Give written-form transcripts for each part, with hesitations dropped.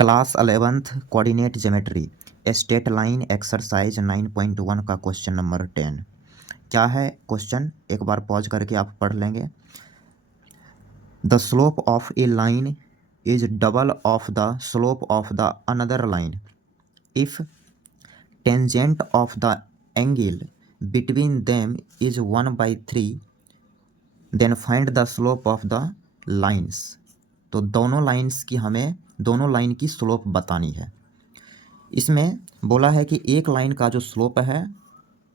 Class 11th coordinate geometry straight line exercise 9.1 का question number 10 क्या है क्वेश्चन। एक बार पॉज करके आप पढ़ लेंगे। The slope of a line is double of the slope of the another line if tangent of the angle between them is 1/3 then find the slope of the lines. तो दोनों line की slope बतानी है। इसमें बोला है कि एक लाइन का जो स्लोप है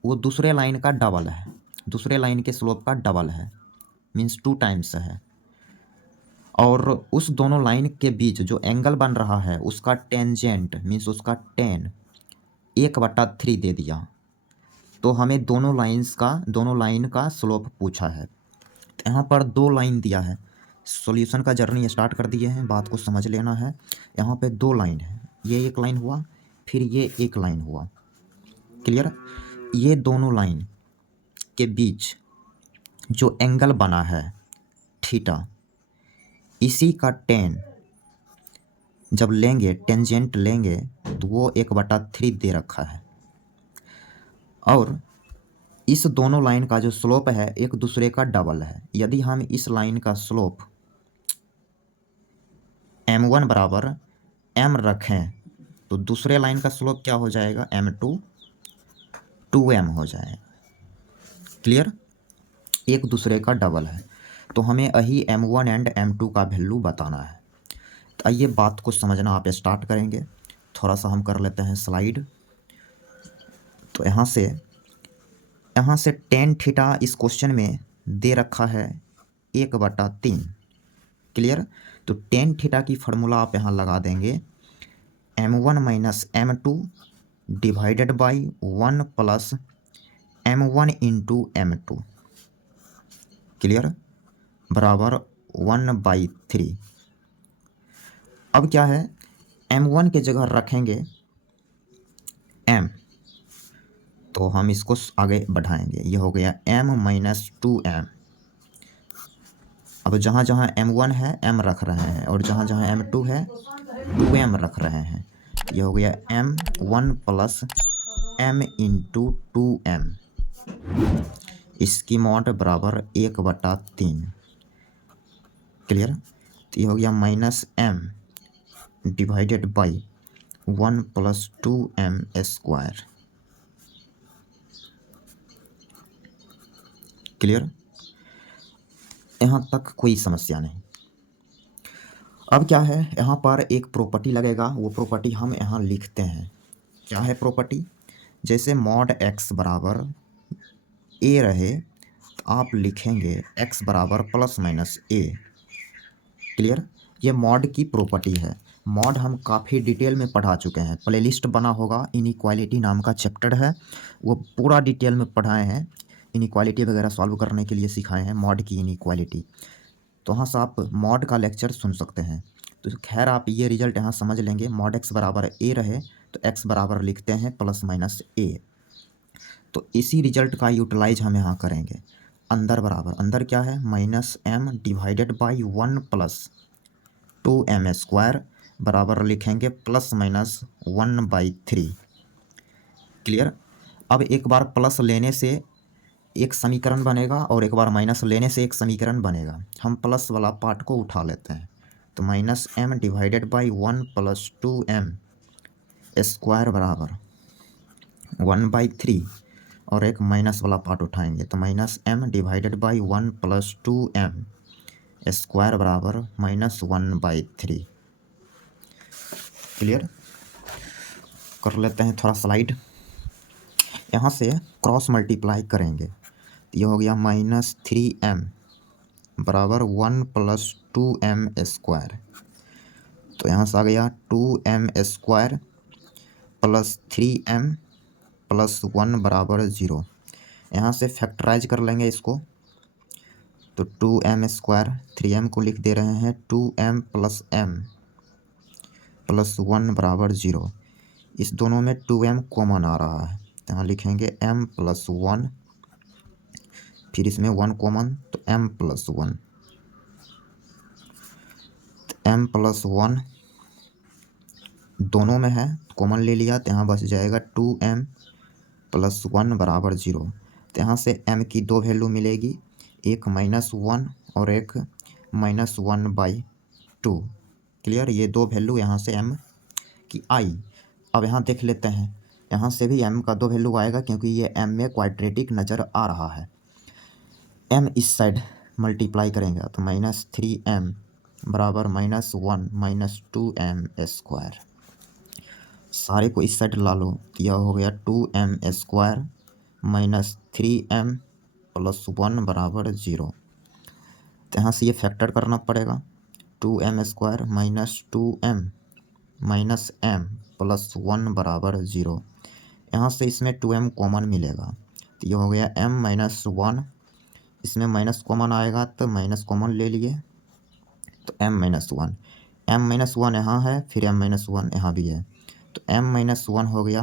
वो दूसरे लाइन का डबल है, दूसरे लाइन के स्लोप का डबल है, मीन्स 2 टाइम्स है। और उस दोनों लाइन के बीच जो एंगल बन रहा है उसका टेंजेंट मीन्स उसका टेन 1/3 दे दिया। तो हमें दोनों लाइन का स्लोप पूछा है। तो यहाँ पर 2 लाइन दिया है। सॉल्यूशन का जर्नी स्टार्ट कर दिए हैं, बात को समझ लेना है। यहाँ पे 2 लाइन है, ये एक लाइन हुआ, फिर ये एक लाइन हुआ। क्लियर। ये दोनों लाइन के बीच जो एंगल बना है थीटा, इसी का टेन जब लेंगे, टेंजेंट लेंगे, तो वो 1/3 दे रखा है। और इस दोनों लाइन का जो स्लोप है एक दूसरे का डबल है। यदि हम इस लाइन का स्लोप m1 बराबर m रखें तो दूसरे लाइन का स्लोप क्या हो जाएगा, m2 2m हो जाएगा। क्लियर। एक दूसरे का डबल है, तो हमें यही m1 एंड m2 का वैल्यू बताना है। तो आइए बात को समझना आप स्टार्ट करेंगे। थोड़ा सा हम कर लेते हैं स्लाइड। तो यहाँ से टेन थीटा इस क्वेश्चन में दे रखा है 1/3। क्लियर। तो टेन थीटा की फार्मूला आप यहाँ लगा देंगे, m1 minus m2 divided by 1 plus m1 into m2 clear बराबर 1/3। अब क्या है, m1 के जगह रखेंगे m, तो हम इसको आगे बढ़ाएंगे। ये हो गया m माइनस 2m। अब जहाँ जहाँ m1 है m रख रहे हैं और जहाँ जहाँ m2 है 2m रख रहे हैं। ये हो गया m1 plus m into 2m, इसकी मॉड बराबर 1/3। क्लियर। तो ये हो गया minus m divided by 1 plus 2m square. Clear. यहाँ तक कोई समस्या नहीं। अब क्या है, यहाँ पर एक प्रॉपर्टी लगेगा, वो प्रॉपर्टी हम यहाँ लिखते हैं। क्या है प्रॉपर्टी, जैसे मॉड x बराबर a रहे तो आप लिखेंगे x बराबर प्लस माइनस a। क्लियर। ये मॉड की प्रॉपर्टी है। मॉड हम काफ़ी डिटेल में पढ़ा चुके हैं, प्लेलिस्ट बना होगा, इनइक्वालिटी नाम का चैप्टर है, वो पूरा डिटेल में पढ़ाए हैं। इनइक्वालिटी वगैरह सॉल्व करने के लिए सिखाए हैं, मॉड की इनइक्वालिटी। तो वहाँ से आप मॉड का लेक्चर सुन सकते हैं। तो खैर आप ये रिजल्ट यहाँ समझ लेंगे, मॉड x बराबर a रहे तो x बराबर लिखते हैं प्लस माइनस a। तो इसी रिजल्ट का यूटिलाइज हम यहाँ करेंगे। अंदर बराबर, अंदर क्या है, minus m divided by 1 plus 2m square बराबर लिखेंगे प्लस माइनस 1/3। क्लियर। अब एक बार प्लस लेने से एक समीकरण बनेगा और एक बार माइनस लेने से एक समीकरण बनेगा। हम प्लस वाला पार्ट को उठा लेते हैं, तो minus m divided by 1 plus 2m square बराबर 1/3, और एक माइनस वाला पार्ट उठाएंगे तो minus m divided by 1 plus 2m square बराबर माइनस 1/3। क्लियर। कर लेते हैं थोड़ा स्लाइड। यहाँ से क्रॉस मल्टीप्लाई करेंगे तो ये हो गया माइनस 3m बराबर 1 प्लस 2m स्क्वायर। तो यहाँ से आ गया 2m square plus 3m plus 1 बराबर 0। यहाँ से फैक्टराइज कर लेंगे इसको, तो 2m स्क्वायर 3m को लिख दे रहे हैं 2m प्लस m प्लस 1 बराबर 0। इस दोनों में 2m कॉमन आ रहा है, तो यहाँ लिखेंगे m प्लस 1, फिर इसमें 1 कॉमन तो m प्लस 1, तो m प्लस 1 दोनों में है, कॉमन ले लिया तो यहाँ बच जाएगा 2m प्लस 1 बराबर 0। तो यहाँ से m की दो वैल्यू मिलेगी, एक -1 और एक -1/2। क्लियर, ये दो वैल्यू यहाँ से m की आई। अब यहाँ देख लेते हैं, यहाँ से भी m का दो वैल्यू आएगा क्योंकि ये m में क्वाड्रेटिक नज़र आ रहा है। m इस साइड मल्टीप्लाई करेंगे तो -3m बराबर -1 -2m²। सारे को इस साइड ला लो तो यह हो गया 2m² -3m प्लस 1 बराबर 0। तो यहाँ से ये फैक्टर करना पड़ेगा, 2m² -2m -m प्लस 1 बराबर 0। यहाँ से इसमें 2m कॉमन मिलेगा तो ये हो गया m-1। इसमें माइनस कॉमन आएगा तो माइनस कॉमन ले लिए तो m-1। m-1 यहाँ है, फिर m-1 यहाँ भी है तो m-1 हो गया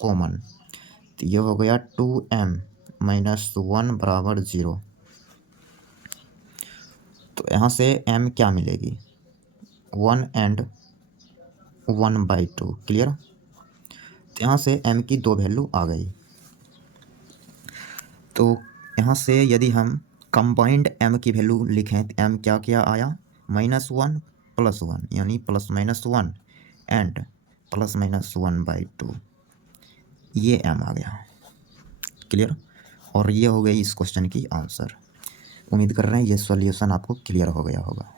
कॉमन, तो ये हो गया 2m-1 बराबर 0। तो यहाँ से m क्या मिलेगी, 1 and 1/2। क्लियर, तो यहाँ से m की दो वैल्यू आ गई। तो यहाँ से यदि हम कंबाइंड m की वैल्यू लिखें तो m क्या क्या आया, -1 + 1 यानी +-1 एंड +-1/2, ये m आ गया। क्लियर, और ये हो गई इस क्वेश्चन की आंसर। उम्मीद कर रहे हैं ये सॉल्यूशन आपको क्लियर हो गया होगा।